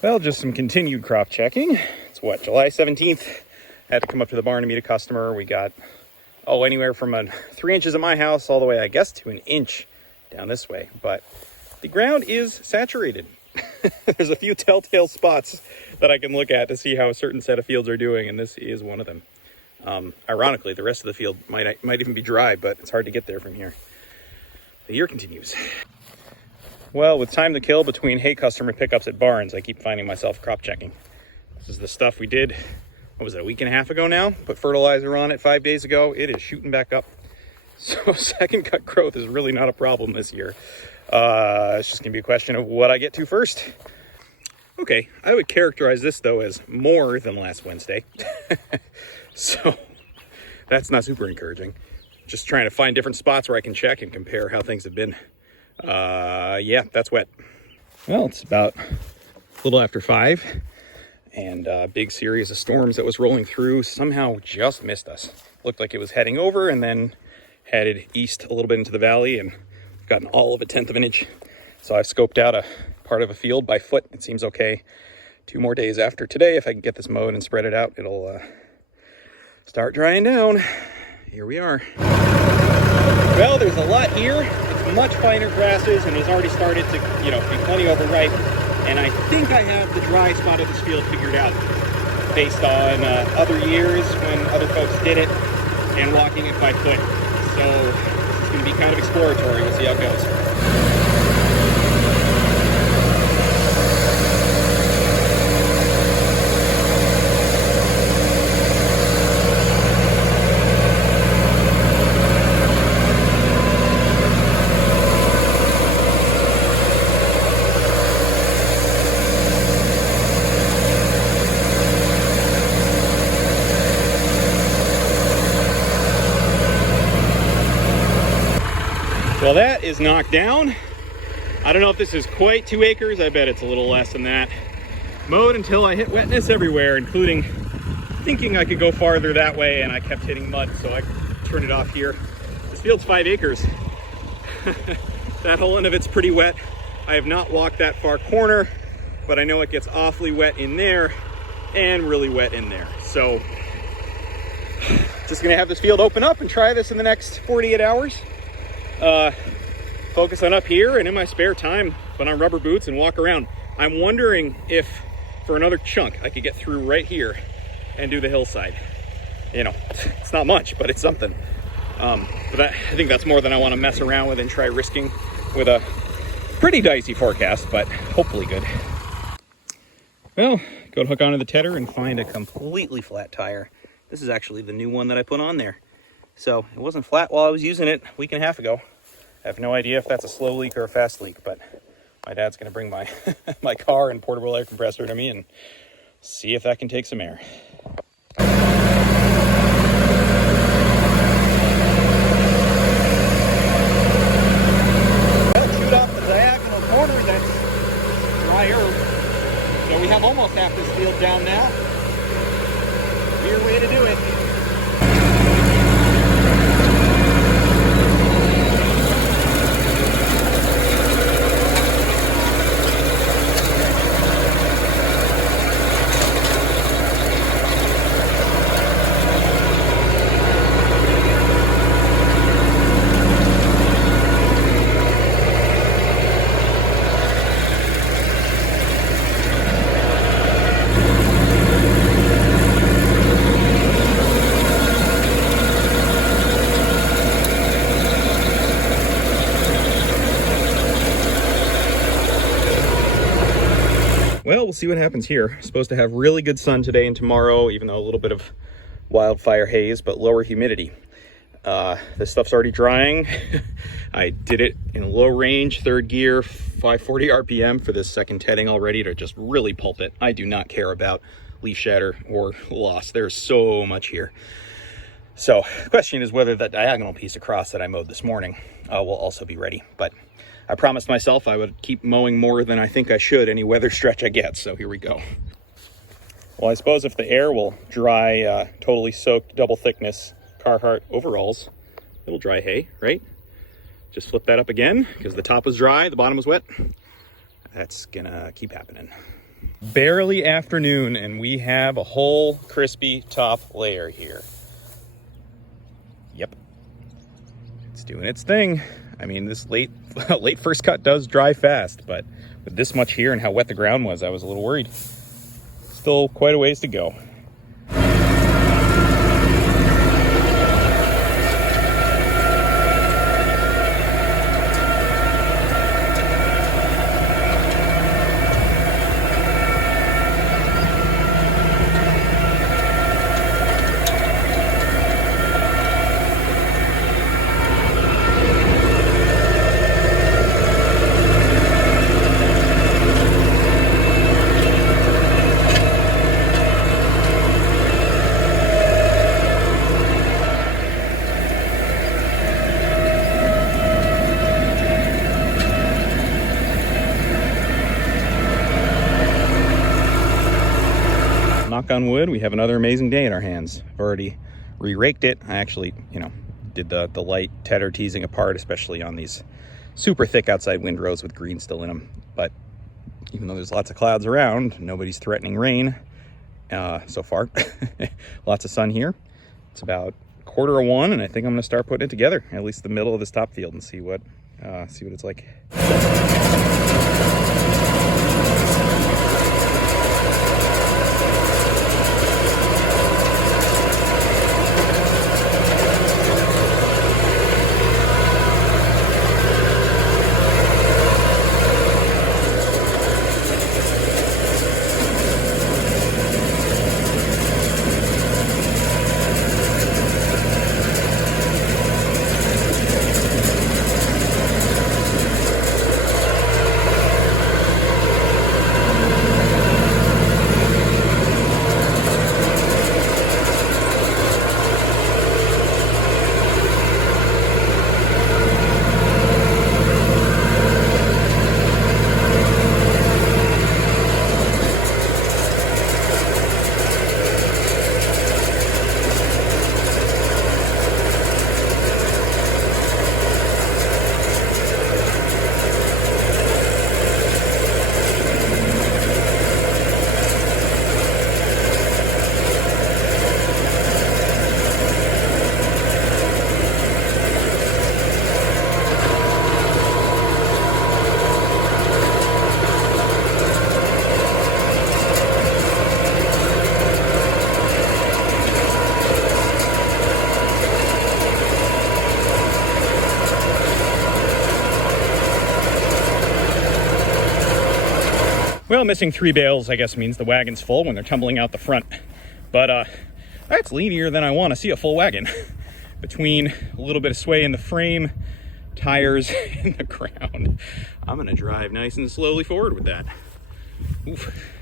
Well, just some continued crop checking. It's what, July 17th? I had to come up to the barn to meet a customer. We got, anywhere from 3 inches at my house all the way, I guess, to an inch down this way. But the ground is saturated. There's a few telltale spots that I can look at to see how a certain set of fields are doing, and this is one of them. Ironically, the rest of the field might even be dry, but it's hard to get there from here. The year continues. Well, with time to kill between hay customer pickups at barns, I keep finding myself crop checking. This is the stuff we did, what was it, a week and a half ago now? Put fertilizer on it 5 days ago. It is shooting back up. So second cut growth is really not a problem this year. It's just gonna be a question of what I get to first. Okay, I would characterize this though as more than last Wednesday. So that's not super encouraging. Just trying to find different spots where I can check and compare how things have been. Yeah, that's wet. Well, it's about a little after 5, and a big series of storms that was rolling through somehow just missed us. Looked like it was heading over and then headed east a little bit into the valley, and we've gotten all of 1/10 of an inch. So I've scoped out a part of a field by foot. It seems okay. 2 more days after today, if I can get this mowed and spread it out, it'll start drying down. Here we are. Well, there's a lot here. It's much finer grasses and has already started to, be plenty overripe. And I think I have the dry spot of this field figured out based on other years when other folks did it and walking it by foot. So it's going to be kind of exploratory. We'll see how it goes. Well, that is knocked down. I don't know if this is quite 2 acres. I bet it's a little less than that. Mowed until I hit wetness everywhere, including thinking I could go farther that way, and I kept hitting mud, so I turned it off here. This field's 5 acres. That whole end of it's pretty wet. I have not walked that far corner, but I know it gets awfully wet in there and really wet in there. So just gonna have this field open up and try this in the next 48 hours. Focus on up here, and in my spare time put on rubber boots and walk around. I'm wondering if for another chunk I could get through right here and do the hillside. It's not much, but it's something. But I think that's more than I want to mess around with and try risking with a pretty dicey forecast, but hopefully good. Well, go to hook onto the tedder and find a completely flat tire. This is actually the new one that I put on there. So it wasn't flat while I was using it a week and a half ago. I have no idea if that's a slow leak or a fast leak, but my dad's gonna bring my my car and portable air compressor to me and see if that can take some air. Well, chewed off the diagonal corner, that's dry herb. So we have almost half this field down now. Weird way to do it. Well, we'll see what happens here. Supposed to have really good sun today and tomorrow, even though a little bit of wildfire haze, but lower humidity. This stuff's already drying. I did it in low range, 3rd gear, 540 RPM for this second tedding already to just really pulp it. I do not care about leaf shatter or loss. There's so much here. So the question is whether that diagonal piece across that I mowed this morning will also be ready. But I promised myself I would keep mowing more than I think I should any weather stretch I get, so here we go. Well, I suppose if the air will dry totally soaked double thickness Carhartt overalls, it'll dry hay, right? Just flip that up again because the top was dry, the bottom was wet. That's gonna keep happening. Barely afternoon, and we have a whole crispy top layer here. Yep, it's doing its thing. I mean, this late first cut does dry fast, but with this much here and how wet the ground was, I was a little worried. Still quite a ways to go. Knock on wood, we have another amazing day in our hands. I've already re-raked it. I actually, did the light tedder teasing apart, especially on these super thick outside windrows with green still in them. But even though there's lots of clouds around, nobody's threatening rain so far. Lots of sun here. It's about 1:15, and I think I'm gonna start putting it together, at least the middle of this top field, and see what it's like. Well, missing 3 bales, I guess, means the wagon's full when they're tumbling out the front. But that's leanier than I want to see a full wagon. Between a little bit of sway in the frame, tires, and the ground. I'm gonna drive nice and slowly forward with that. Oof.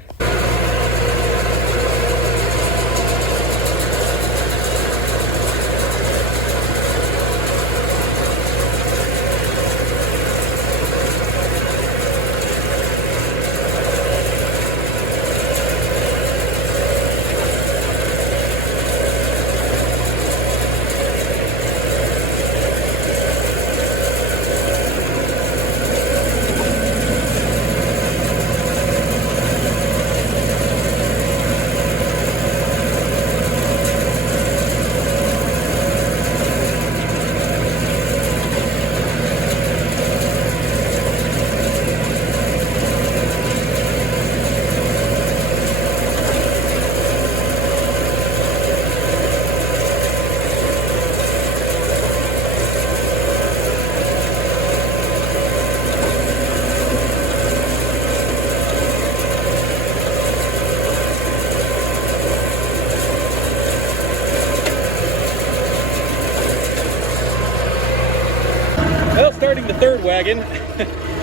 Well, starting the third wagon,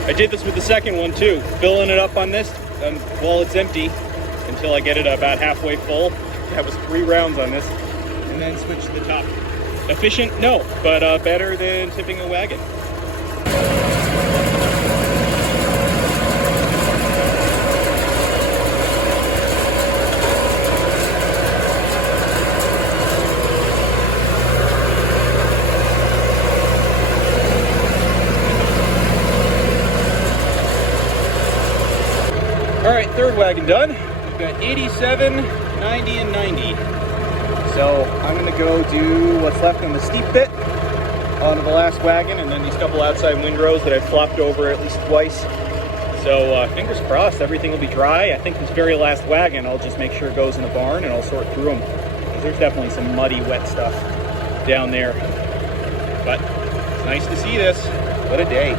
I did this with the second one too, filling it up on this while it's empty until I get it about halfway full. That was 3 rounds on this, and then switch to the top. Efficient? No, but better than tipping a wagon. All right, third wagon done. We've got 87, 90, and 90. So I'm gonna go do what's left on the steep bit onto the last wagon, and then these couple outside windrows that I've flopped over at least twice. So fingers crossed, everything will be dry. I think this very last wagon, I'll just make sure it goes in the barn and I'll sort through them. There's definitely some muddy, wet stuff down there. But it's nice to see this. What a day.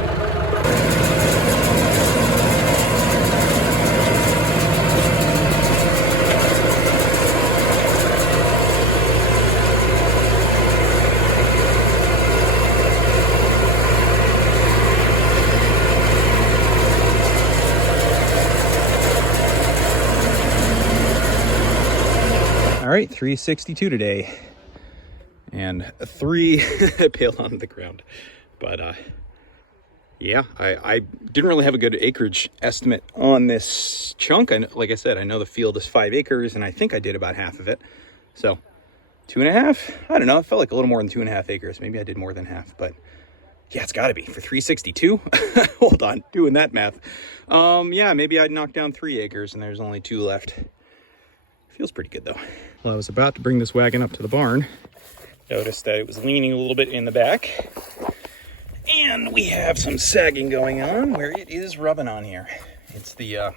All right, 362 today, and 3 paled onto the ground. But yeah, I didn't really have a good acreage estimate on this chunk. Like I said, I know the field is 5 acres, and I think I did about half of it. So 2.5, I don't know, it felt like a little more than 2.5 acres. Maybe I did more than half, but yeah, it's got to be for 362. Hold on, doing that math. Yeah, maybe I'd knock down 3 acres, and there's only 2 left. Feels pretty good though. Well, I was about to bring this wagon up to the barn. Noticed that it was leaning a little bit in the back. And we have some sagging going on where it is rubbing on here. It's the,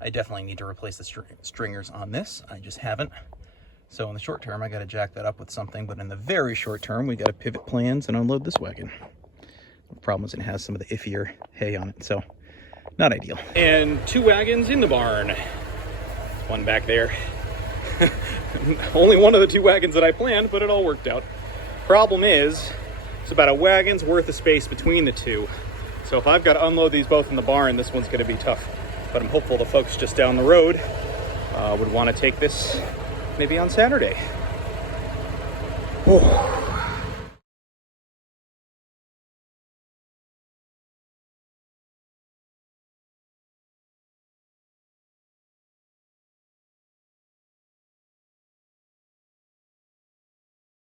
I definitely need to replace the stringers on this. I just haven't. So in the short term, I got to jack that up with something. But in the very short term, we got to pivot plans and unload this wagon. The problem is it has some of the iffier hay on it, so not ideal. And 2 wagons in the barn. One back there. Only one of the 2 wagons that I planned, but it all worked out. Problem is, it's about a wagon's worth of space between the 2. So if I've got to unload these both in the barn, this one's going to be tough. But I'm hopeful the folks just down the road would want to take this maybe on Saturday. Whoa.